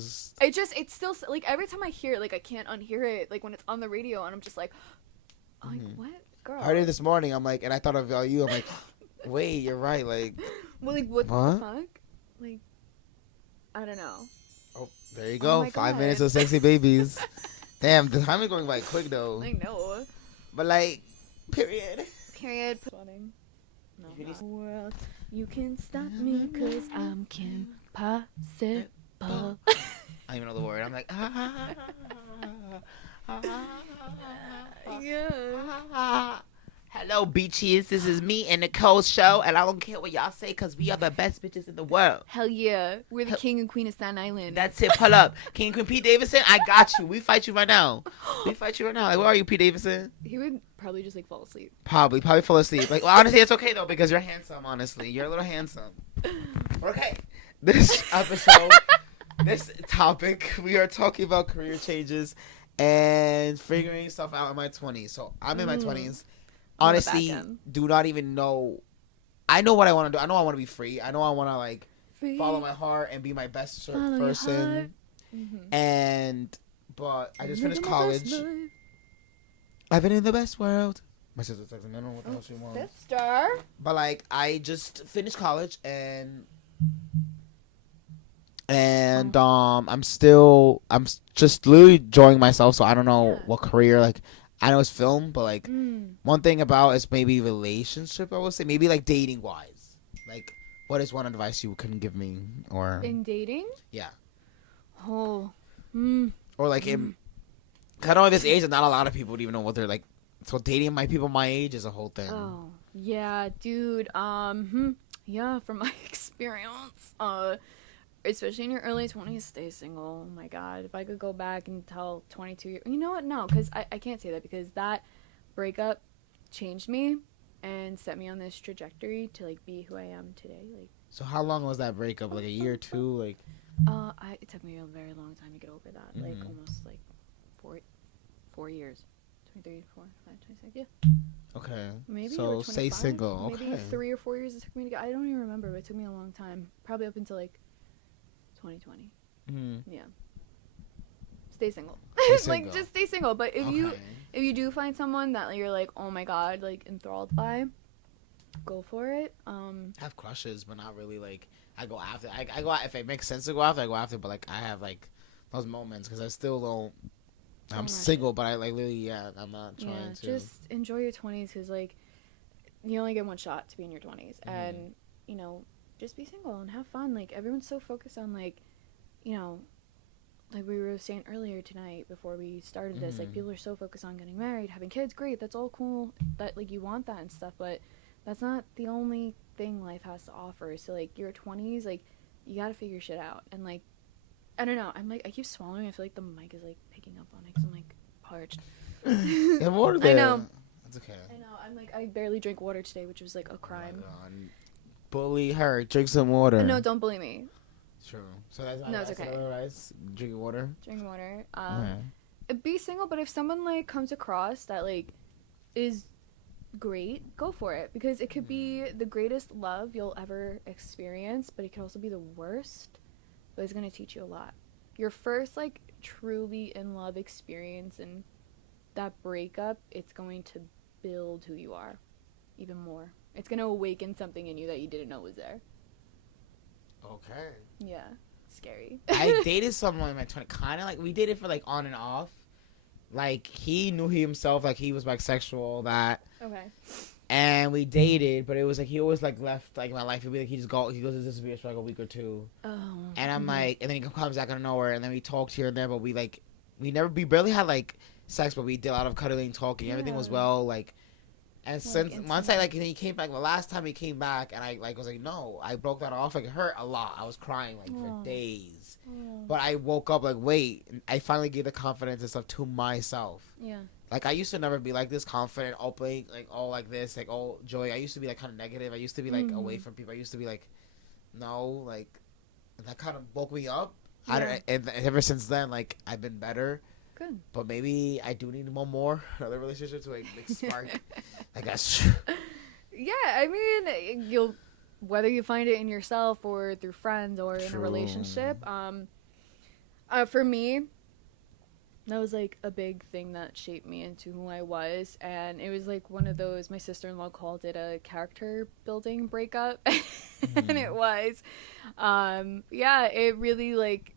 just... It's still, like, every time I hear it, like, I can't unhear it, like, when it's on the radio, and I'm just like, what? Girl. I heard it this morning, I'm like, and I thought of you, I'm like, wait, you're right, like... Well, like, what the fuck? Like, I don't know. Oh, there you go. Oh 5 minutes of sexy babies. Damn, the time is going by quick, though. I know. But, like, period. Period. Funny. No, world, you can stop me, because I'm impossible. I don't even know the word. I'm like, yeah. Hello, beaches. This is me and Nicole's show, and I don't care what y'all say, because we are the best bitches in the world. Hell yeah. We're the king and queen of Staten Island. That's it. Pull up. King and Queen Pete Davidson, I got you. We fight you right now. Like, where are you, Pete Davidson? He would probably just, like, fall asleep. Probably fall asleep. Like, well, honestly, it's okay, though, because you're handsome, honestly. You're a little handsome. Okay. This episode, this topic, we are talking about career changes and figuring stuff out in my 20s. So, I'm in my 20s. Honestly, do not even know. I know what I want to do. I know I want to be free. I know I want to, like, follow my heart and be my best person. But I just finished college. I've been in the best world. My sister texted me. I don't know what the hell she wants. Sister. But, like, I just finished college and I'm just literally enjoying myself. So I don't know what career, like, I know it's film, but, like, one thing about is maybe relationship, I would say. Maybe, like, dating-wise. Like, what is one advice you can give me? Or in dating? Yeah. Oh. Or, like, in... I don't know, this age, and not a lot of people would even know what they're, like... So, dating people my age is a whole thing. Oh. Yeah, dude. Yeah, from my experience, especially in your early 20s, stay single. Oh my God, if I could go back and tell 22 years, you know what? No, because I can't say that, because that breakup changed me and set me on this trajectory to, like, be who I am today. Like, so how long was that breakup? Like a year or two? Like, it took me a very long time to get over that. Like almost like 4 years. 23, 4, 5, 26, yeah. Okay. Maybe so like stay single. Maybe okay. 3 or 4 years it took me to get. I don't even remember, but it took me a long time. Probably up until like 2020. Yeah. Stay single. Like, just stay single. But if you do find someone that you're like, oh my God, like enthralled by, go for it. I have crushes, but not really. Like, I go after. I go if it makes sense to go after. I go after. But like, I have like those moments because I still don't. I'm single, but I like literally, I'm not trying to. Just enjoy your 20s, because like you only get one shot to be in your 20s, and you know, just be single and have fun. Like, everyone's so focused on, like, you know, like we were saying earlier tonight before we started this, like, people are so focused on getting married, having kids. Great, that's all cool, that like you want that and stuff, but that's not the only thing life has to offer. So like your 20s, like, you gotta figure shit out. And like, I don't know, I'm like, I keep swallowing. I feel like the mic is like picking up on it because I'm like parched. Yeah, water there. I know. That's okay. I know. I'm like, I barely drank water today, which was like a crime. Oh my God. Bully her. Drink some water. No, don't bully me. True. So that's no, it's okay. Advice. Drink water. Drink water. Be single, but if someone like comes across that like is great, go for it, because it could be the greatest love you'll ever experience, but it could also be the worst. But it's gonna teach you a lot. Your first like truly in love experience and that breakup, it's going to build who you are even more. It's gonna awaken something in you that you didn't know was there. Okay. Yeah. Scary. I dated someone in my 20s, kind of like, we dated for like on and off. Like, he knew himself, like, he was bisexual, all that. Okay. And we dated, but it was like, he always like left like my life. He'd be like, he goes to disappear for like a week or two. Oh. And I'm like, and then he comes back out of nowhere, and then we talked here and there, but we barely had like sex, but we did a lot of cuddling, talking. Yeah. Everything was well, like. And since once I like, and then he came back. The last time he came back, and I like was like, no, I broke that off. Like, it hurt a lot. I was crying like for days. But I woke up like, wait. I finally gave the confidence and stuff to myself. Yeah. Like, I used to never be like this confident, open, like all like this, like all joy. I used to be like kind of negative. I used to be like away from people. I used to be like, no, like, and that kind of woke me up. Yeah. And ever since then, like, I've been better. Good. But maybe I do need one more another relationship to like spark. Like, that's true. Yeah, I mean, you'll whether you find it in yourself or through friends or in a relationship. For me, that was like a big thing that shaped me into who I was, and it was like one of those. My sister-in-law called it a character building breakup, and it was. Yeah, it really like.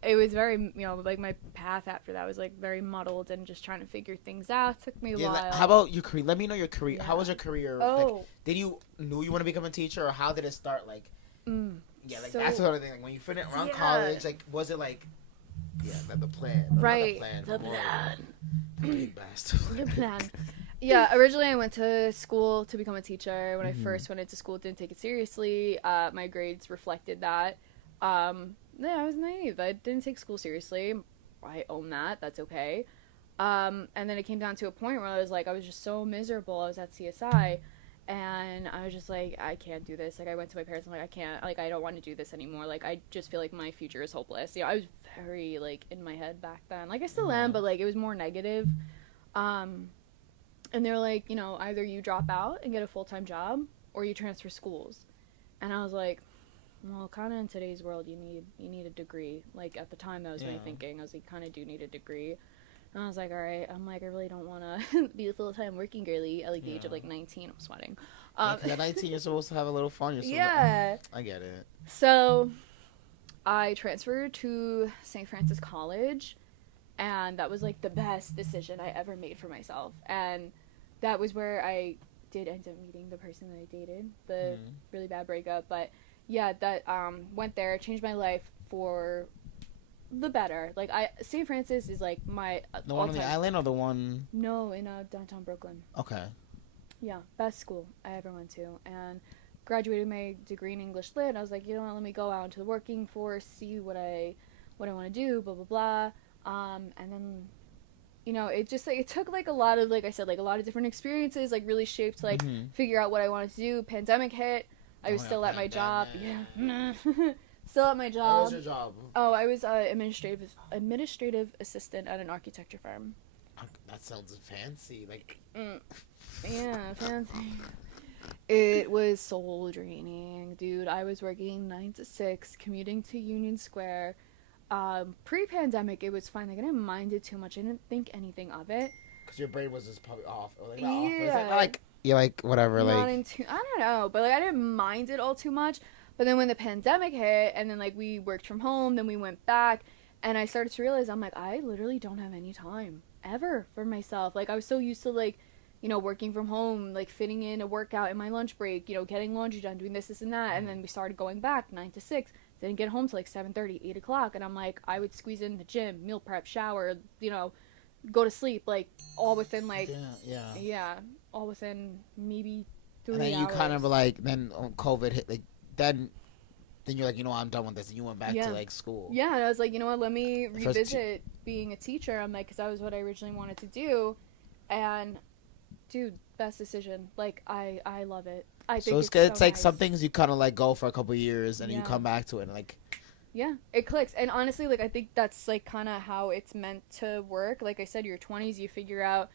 It was very, like my path after that was like very muddled and just trying to figure things out. It took me a while. How about your career? Let me know your career. Yeah. How was your career? Oh. Like, did you knew you want to become a teacher, or how did it start? Like, yeah, like So, that's the sort of thing. Like when you finished around college, like was it like, the plan? Right. The plan. The big bastard. The plan. Yeah, originally I went to school to become a teacher. When I first went into school, didn't take it seriously. My grades reflected that. Yeah, I was naive. I didn't take school seriously. I own that. That's okay. And then it came down to a point where I was just so miserable. I was at CSI, and I was just like, I can't do this. Like, I went to my parents. I'm like, I can't. Like, I don't want to do this anymore. Like, I just feel like my future is hopeless. I was very, like, in my head back then. Like, I still am, but, like, it was more negative. And they were like, either you drop out and get a full-time job, or you transfer schools. And I was like, well, kind of in today's world, you need a degree. Like, at the time, that was my thinking. I was like, kind of do need a degree. And I was like, all right. I'm like, I really don't want to be a full-time working girly at, like, the age of, like, 19. I'm sweating. At 19, you're supposed to have a little fun. I get it. So, I transferred to St. Francis College, and that was, like, the best decision I ever made for myself. And that was where I did end up meeting the person that I dated, the really bad breakup, but... Yeah, that went there, changed my life for the better. Like, St. Francis is like my the one on the island or the one? No, in downtown Brooklyn. Okay. Yeah, best school I ever went to, and graduated my degree in English Lit. And I was like, you know what? Let me go out into the working force, see what I want to do, blah blah blah. And then, it just like it took like a lot of, like I said, like a lot of different experiences, like really shaped like figure out what I wanted to do. Pandemic hit. I was still at my job. Yeah. Still at my job. What was your job? Oh, I was administrative assistant at an architecture firm. That sounds fancy. Like. Yeah, fancy. It was soul draining, dude. I was working 9 to 6, commuting to Union Square. Pre-pandemic, it was fine. Like, I didn't mind it too much. I didn't think anything of it. Because your brain was just probably off. Or like, yeah. Whatever. I don't know, but like I didn't mind it all too much. But then when the pandemic hit, and then like we worked from home, then we went back, and I started to realize I'm like, I literally don't have any time ever for myself. Like, I was so used to like, working from home, like fitting in a workout in my lunch break, getting laundry done, doing this and that, and then we started going back 9 to 6. Didn't get home till like 7:30, 8 o'clock, and I'm like, I would squeeze in the gym, meal prep, shower, go to sleep, like all within like all within maybe 3 hours. And then you kind of like, then COVID hit, like then you're like, I'm done with this, and you went back to like school. Yeah, and I was like, let me revisit being a teacher. I'm like, because that was what I originally wanted to do, and dude, best decision. Like, I love it. I think it's good. It's like nice. some things you kind of like go for a couple of years, and then you come back to it, and like. Yeah, it clicks. And honestly, like, I think that's like kind of how it's meant to work. Like I said, your 20s, you figure out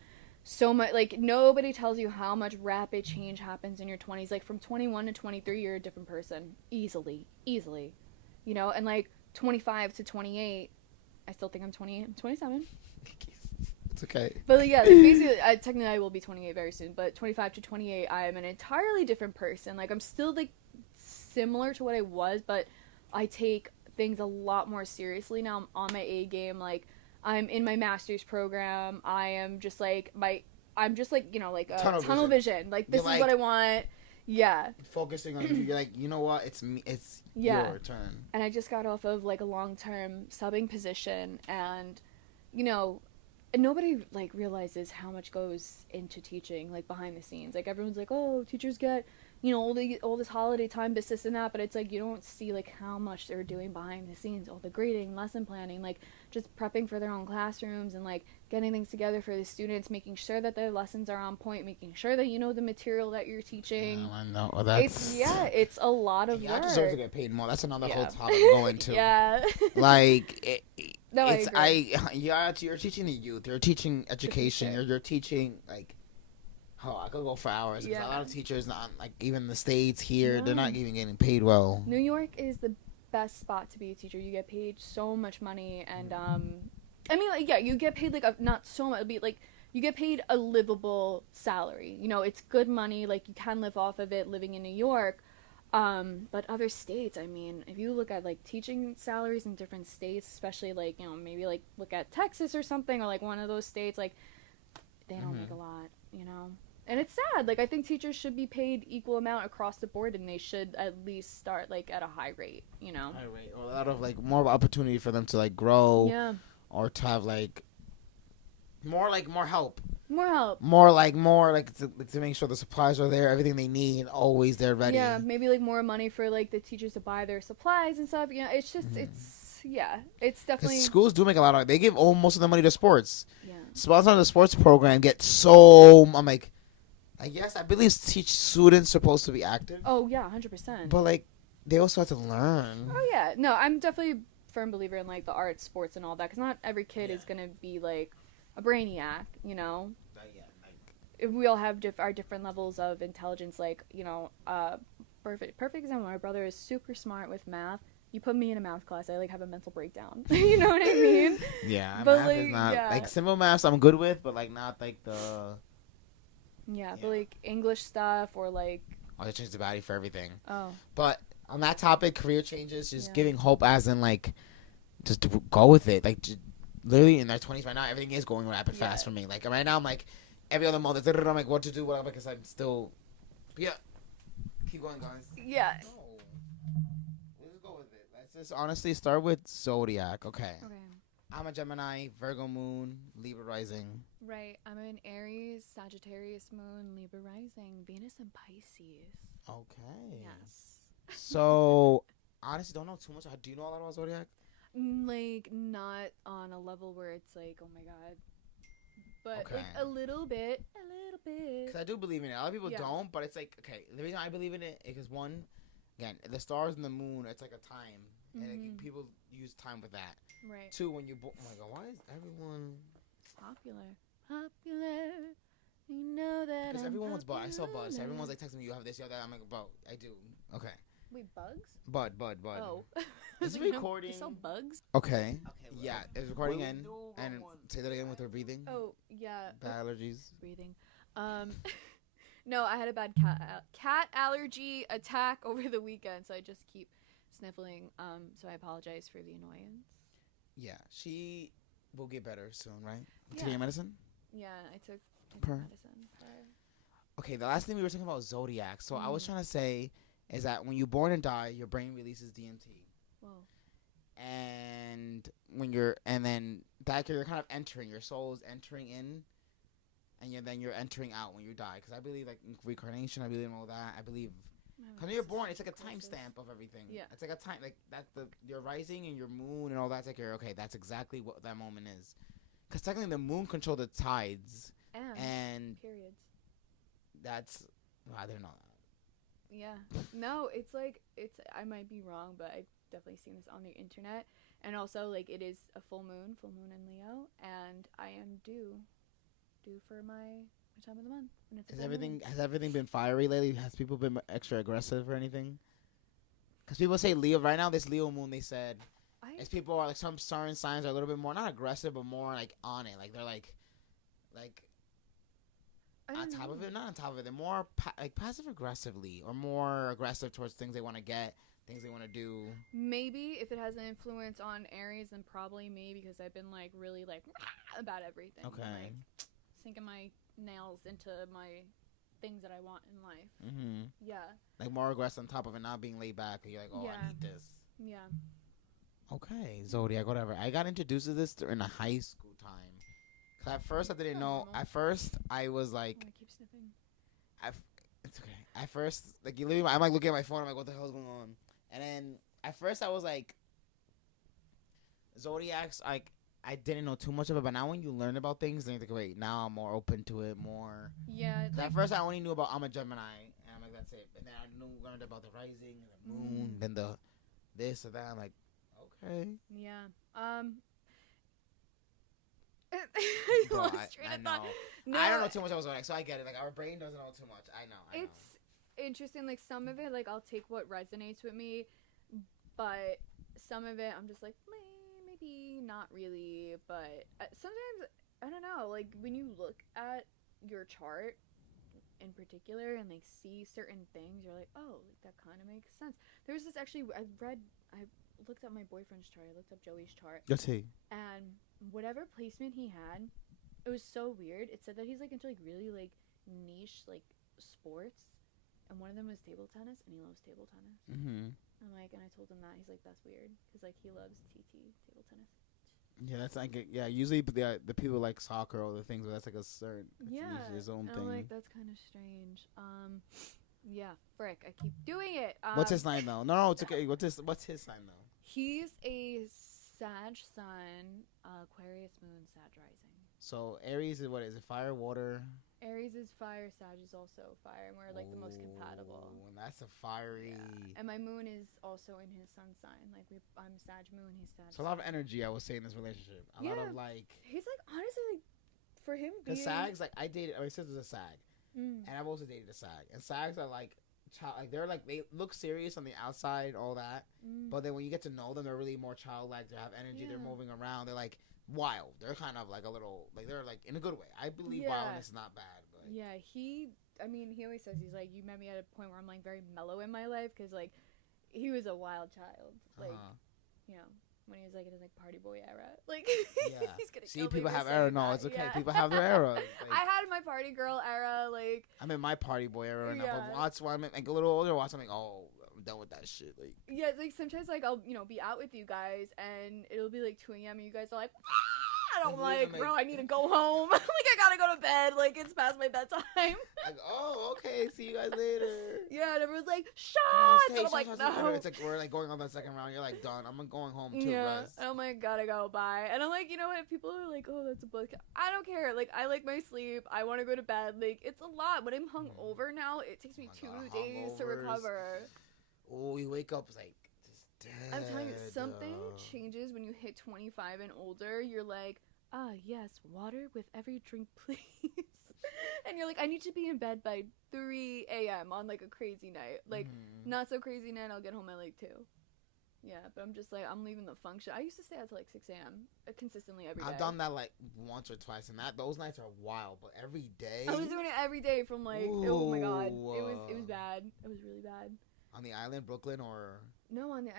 so much. Like, nobody tells you how much rapid change happens in your 20s. Like, from 21 to 23, you're a different person. Easily. And like 25 to 28, I still think I'm 28. I'm 27. It's okay. But like, yeah, like, basically, technically I will be 28 very soon. But 25 to 28, I am an entirely different person. Like, I'm still like similar to what I was, but I take things a lot more seriously now. I'm on my A game. Like, I'm in my master's program. I am just like tunnel vision. Like, this is what I want. Yeah. Focusing on you. You're like, you know what? It's me. It's your turn. And I just got off of like a long-term subbing position, and nobody like realizes how much goes into teaching, like behind the scenes. Like, everyone's like, oh, teachers get all this holiday time, this and that, but it's like you don't see like how much they're doing behind the scenes, all the grading, lesson planning, like just prepping for their own classrooms, and like getting things together for the students, making sure that their lessons are on point, making sure that the material that you're teaching. I know. Well, that's... It's a lot of work. I deserve to get paid more. That's another whole topic going to. Yeah. Like, no, I agree. You're teaching the youth. You're teaching education. You're teaching like Oh, I could go for hours. 'Cause Yeah. a lot of teachers, not like even the States here, they're No. not even getting paid well. New York is the best spot to be a teacher. You get paid so much money, and I mean, like, yeah, you get paid like not so much. It'd be like you get paid a livable salary. You know, it's good money. Like you can live off of it living in New York. But other states, I mean, if you look at like teaching salaries in different states, especially like, you know, maybe like look at Texas or something, or like one of those states, like they don't make a lot, you know. And it's sad. Like I think teachers should be paid equal amount across the board, and they should at least start like at a high rate, you know. High rate, or a lot of like more opportunity for them to like grow, Yeah. or to have like more help. More help. More like to make sure the supplies are there, everything they need, always there ready. Yeah, maybe like more money for like the teachers to buy their supplies and stuff. You know, it's just it's definitely. Schools do make a lot of. They give most of the money to sports. Yeah. Sponsors on the sports program get so. I'm like, I guess I believe students supposed to be active. Oh yeah, 100%. But like, they also have to learn. Oh yeah, no, I'm definitely a firm believer in like the arts, sports, and all that, because not every kid is gonna be like a brainiac, you know. We all have our different levels of intelligence. Like, you know, perfect example. My brother is super smart with math. You put me in a math class, I like have a mental breakdown. You know what I mean? Yeah, but math like, is not yeah. like simple maths. I'm good with, but like not like the. Yeah, but like English stuff or like. Oh, they changed the body for everything. Oh. But on that topic, career changes, just giving hope, as in like, just to go with it. Like, literally in their 20s right now, everything is going rapid fast for me. Like right now, I'm like. Every other month, I'm like, what to do, whatever, because I'm still, yeah. Keep going, guys. Yeah. No. Let's go with it. Let's just honestly start with Zodiac. Okay. I'm a Gemini, Virgo moon, Libra rising. Right. I'm an Aries, Sagittarius moon, Libra rising, Venus and Pisces. Okay. Yes. So, honestly, don't know too much. Do you know a lot about Zodiac? Like, not on a level where it's like, oh my god. But like a little bit. Because I do believe in it. A lot of people don't, but it's like, okay, the reason I believe in it is because one, again, the stars and the moon, it's like a time. And like, people use time with that. Right. Two, when you, oh my god, why is everyone popular? You know that. Because everyone wants Bud. I saw Bud. So everyone's like texting me, you have this, you have that. I'm like, bro, I do. Okay. Wait, bugs? Bud. Oh. Is it recording? You saw bugs? Okay. Yeah, it's recording in. And say that again with her breathing. Oh, yeah. Bad allergies. Breathing. No, I had a bad cat allergy attack over the weekend, so I just keep sniffling. So I apologize for the annoyance. Yeah, she will get better soon, right? Yeah. Taking your medicine? Yeah, I took medicine. Okay, the last thing we were talking about Zodiac. So I was trying to say is that when you're born and die, your brain releases DMT. Whoa. And then that you're kind of entering, your soul is entering in, and then you're entering out when you die. Because I believe like in reincarnation, I believe in all that. I believe because when you're born, it's like a timestamp of everything. Yeah. It's like a time, like that's your rising and your moon and all that's like okay, that's exactly what that moment is. Because technically the moon controls the tides and periods. That's I didn't know that. Yeah. No, it's like I might be wrong, but I've definitely seen this on the internet. And also like it is a full moon in Leo, and I am due for my time of the month. And it's Has everything been fiery lately? Has people been extra aggressive or anything? Because people say Leo right now. This Leo moon, they said, as people are like some certain signs are a little bit more not aggressive, but more like on it. Like they're like on top of it, not on top of it. They're more like passive aggressively or more aggressive towards things they want to get, things they want to do. Maybe if it has an influence on Aries, then probably me, because I've been like really like about everything. Okay. Like, sinking my nails into my things that I want in life. Mm-hmm. Yeah. Like more aggressive on top of it, not being laid back. You're like, oh, I need this. Yeah. Okay, Zodiac, whatever. I got introduced to this in a high school time. Cause at first I didn't know. At first I was like, I keep sniffing. It's okay. At first, like you literally, I'm like looking at my phone. I'm like, what the hell is going on? And then at first I was like, Zodiacs, like I didn't know too much of it. But now when you learn about things, then you're like, wait, now I'm more open to it. More. Yeah. Like, at first I only knew about I'm a Gemini, and I'm like, that's it. And then I learned about the rising, and the moon, then the this or that. I'm like, okay. Yeah. I Bro, lost train I of know. thought. No, I don't know too much about Zodiac, so I get it. Like, our brain doesn't know too much. I know. It's interesting. Like, some of it, like, I'll take what resonates with me, but some of it, I'm just like, maybe not really. But sometimes, I don't know. Like, when you look at your chart in particular and, like, see certain things, you're like, oh, like, that kind of makes sense. There was this, actually, I looked up my boyfriend's chart. I looked up Joey's chart. Let's see. And whatever placement he had, it was so weird. It said that he's, like, into, like, really, like, niche, like, sports. And one of them was table tennis, and he loves table tennis. Mm-hmm. I'm like, and I told him that. He's like, that's weird. Because, like, he loves table tennis. Yeah, that's like, yeah, usually the people like soccer or the things, but that's like a certain, Yeah. his own and thing. I'm like, that's kind of strange. Yeah, frick. I keep doing it. What's his sign though? No, it's okay. What's his sign though? He's a Sag sun, Aquarius moon, Sag rising. So Aries is what is it? Fire, water. Aries is fire, Sag is also fire, and we're like the most compatible. And that's a fiery. Yeah. And my moon is also in his sun sign. Like I'm Sag moon, he's Sag. So a lot of energy, I would say, in this relationship. A lot of like. He's like, honestly, like, for him being. The Sags, like I dated. My sister's a Sag, and I've also dated a Sag. And Sags are like, they're like, they look serious on the outside, all that, but then when you get to know them, they're really more childlike. They have energy. They're moving around. They're like wild. They're kind of like a little, like they're like in a good way. I believe wildness is not bad. But yeah, he always says, he's like, you met me at a point where I'm like very mellow in my life, because like he was a wild child, like you know, when he was like in his like party boy era, like he's gonna see, people have era. No, it's okay. People have their era. Like, I had my party girl era. Like I'm in my party boy era right now. But watch when I'm like a little older. Watch, I'm like, oh, I'm done with that shit. Like it's like sometimes like I'll be out with you guys and it'll be like 2 a.m. and you guys are like. And I'm like, bro, I need to go home. Like, I gotta go to bed. Like, it's past my bedtime. Like, oh, okay. See you guys later. Yeah, and everyone's like, shots! And I'm like, no. It's like, we're like going on the second round. You're like, done. I'm going home too. Rest. And I'm like, gotta go, bye. And I'm like, you know what? If people are like, oh, that's a book. I don't care. Like, I like my sleep. I want to go to bed. Like, it's a lot. When I'm hungover now, it takes me 2 days to recover. Oh, you wake up like, dead. I'm telling you, something changes when you hit 25 and older. You're like, yes, water with every drink, please. And you're like, I need to be in bed by 3 a.m. on like a crazy night. Like, not so crazy night, I'll get home at like 2. Yeah, but I'm just like, I'm leaving the function. I used to stay out till like 6 a.m. Consistently every day. I've done that like once or twice, and those nights are wild. But every day, I was doing it every day from like, oh my god, it was bad. It was really bad. On the island, Brooklyn, or no, on the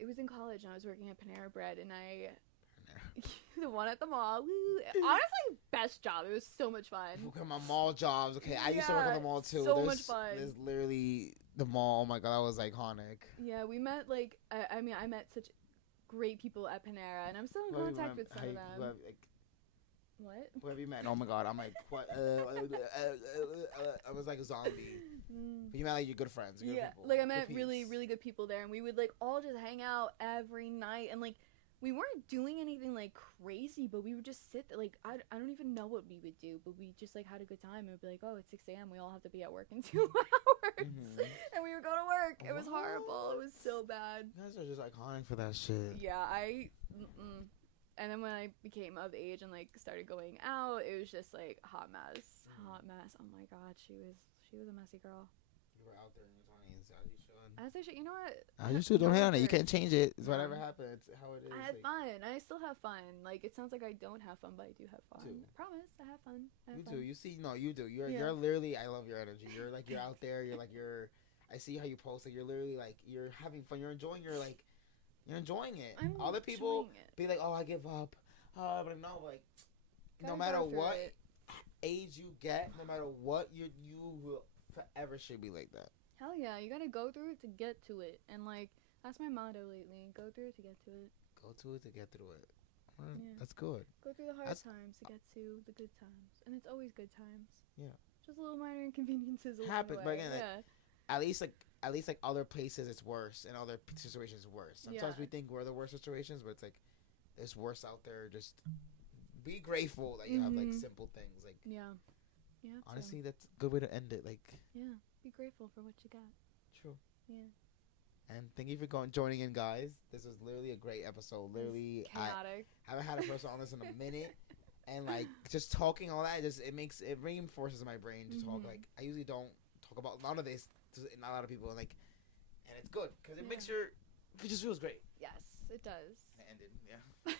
it was in college, and I was working at Panera Bread, and the one at the mall. Woo. Honestly, best job. It was so much fun. Look at my mall jobs. Okay, I used to work at the mall too. So much fun. There's literally the mall. Oh my god, that was iconic. Yeah, we met like I met such great people at Panera, and I'm still in contact with some of them. What? Who have you met? Oh my god, I'm like, what? I was like a zombie. But you met like your good friends. Good people. Like I met really, really good people there, and we would like all just hang out every night, and like we weren't doing anything like crazy, but we would just sit there. Like I don't even know what we would do, but we just like had a good time. It would be like, oh, it's 6 a.m. We all have to be at work in 2 hours, and we would go to work. It was horrible. It was so bad. You guys are just iconic for that shit. Yeah, and then when I became of age and like started going out, it was just like hot mess. Oh my god, she was a messy girl. You were out there in your 20s, as you should. As I should, you know what? As you should. Don't hate on it. You can't change it. It's whatever happened. It's how it is. I had fun. I still have fun. Like it sounds like I don't have fun, but I do have fun. I promise, I have fun. You do. You see? No, you do. You're literally. I love your energy. You're like you're out there. You're like you're. I see how you post. Like you're literally like you're having fun. You're enjoying. You're enjoying it. Other people be like, oh, I give up. But no, like, no matter what age you get, no matter what, you will forever should be like that. Hell yeah, you gotta go through it to get to it. And, like, that's my motto lately. Go through it to get to it. Go through it to get through it. Right. Yeah. That's good. Go through the hard times to get to the good times. And it's always good times. Yeah. Just little minor inconveniences happen, but again, at least other places it's worse, and other situations worse. Sometimes we think we're the worst situations, but it's like, it's worse out there. Just be grateful that you have like simple things. Like honestly, that's a good way to end it. Like be grateful for what you got. True. Yeah. And thank you for joining in, guys. This was literally a great episode. Literally chaotic. I haven't had a person on this in a minute. And like just talking all that, it reinforces my brain to talk. Like I usually don't talk about a lot of this to not a lot of people, and it's good because it makes it just feels great. Yes, it does. It ended, yeah.